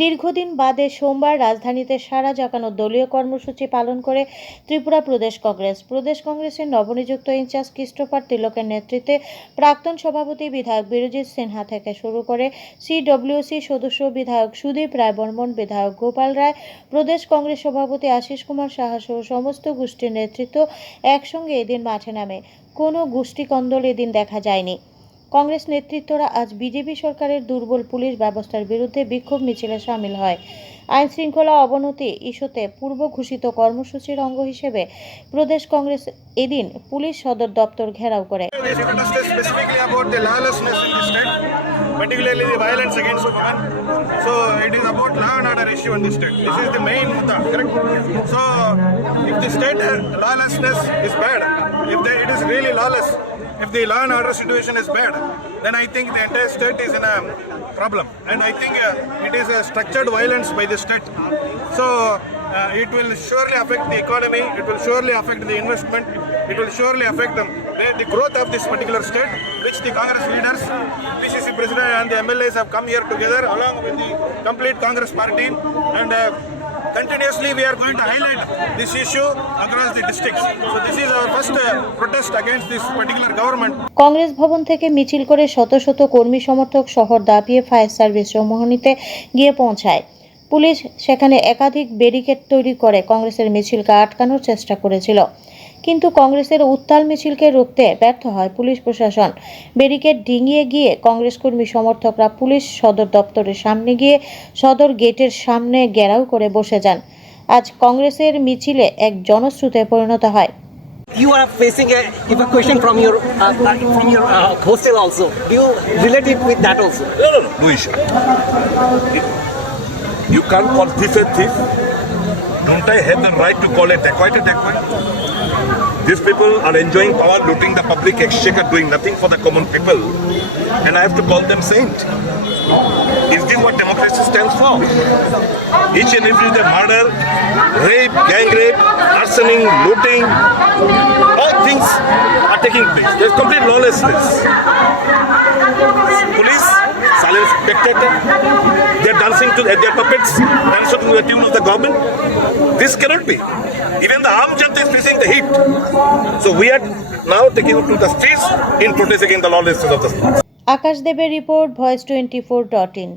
দীর্ঘদিন বাদে সোমবার রাজধানীতে সারা জাগানো দলীয় কর্মসূচি পালন করে ত্রিপুরা প্রদেশ কংগ্রেসের নবনিযুক্ত ইনচার্জ ক্রিস্টোফার তিলকের নেতৃত্বে প্রাক্তন সভাপতি বিধায়ক বীরজিৎ সিনহা থেকে শুরু করে সিডব্লিউসি সদস্য বিধায়ক সুদীপ রায় বর্মন, বিধায়ক গোপাল রায়, প্রদেশ কংগ্রেস সভাপতি আশিস কুমার সাহা সহ সমস্ত গোষ্ঠীর নেতৃত্ব একসঙ্গে এদিন মাঠে নামে। কোনো গোষ্ঠীকন্দল এদিন দেখা যায়নি। কংগ্রেস নেতৃত্বরা আজ বিজেপি সরকারের দুর্বল পুলিশ ব্যবস্থার বিরুদ্ধে বিক্ষোভ মিছিলে সামিল হয়। আইন শৃঙ্খলা অবনতি ইস্যুতে পূর্ব ঘোষিত কর্মসূচির অঙ্গ হিসেবে প্রদেশ কংগ্রেস এদিন পুলিশ সদর দপ্তর ঘেরাও করে। Particularly the violence against women. So it is about law and order issue in the state. This is the main mudda, correct? So if the state lawlessness is bad, it is really lawless, if the law and order situation is bad, then I think the entire state is in a problem. And I think it is a structured violence by the state. So it will surely affect the economy, it will surely affect the investment, it will surely affect the growth of this particular state, which the Congress leaders, PCC President and the MLAs have come here together along with the complete Congress party, and continuously we are going to highlight this issue across the districts. So this is our first protest against this particular government. Congress ভবন থেকে মিছিল করে শত শত কর্মী সমর্থক শহর দাপিয়ে ফায়ার সার্ভিস সমূহনীতে গিয়ে পৌঁছায়। পুলিশ সেখানে একাধিক ব্যারিকেড তৈরি করে কংগ্রেসের মিছিলকে আটকানোর চেষ্টা করেছিল, কিন্তু কংগ্রেসের উত্তাল মিছিলকে রুখতে ব্যর্থ হয় পুলিশ প্রশাসন। ব্যারিকেড ডিঙিয়ে গিয়ে কংগ্রেস কর্মী সমর্থকরা পুলিশ সদর দপ্তরের সামনে গিয়ে সদর গেটের সামনে ঘেরাও করে বসে যান। আজ কংগ্রেসের মিছিলে এক জনস্রোতে পরিণত হয়। You are facing a evacuation from your hostel also. Do you relate it with that also? No issue. You can't call thief a thief. Don't I have the right to call a dacoit a dacoit? These people are enjoying power, looting the public exchequer, doing nothing for the common people, and I have to call them saint. Is this what democracy stands for? Each and every day murder, rape, gang rape, arsoning, looting, all things are taking place. There's complete lawlessness. Police, silent spectator, they're dancing to their puppets, dancing to the tune of the government. This cannot be. Even the armed junta is facing the heat. So we are now taking to the streets in protest against the lawlessness of the state. আকাশ দেবের report, voice 24.in।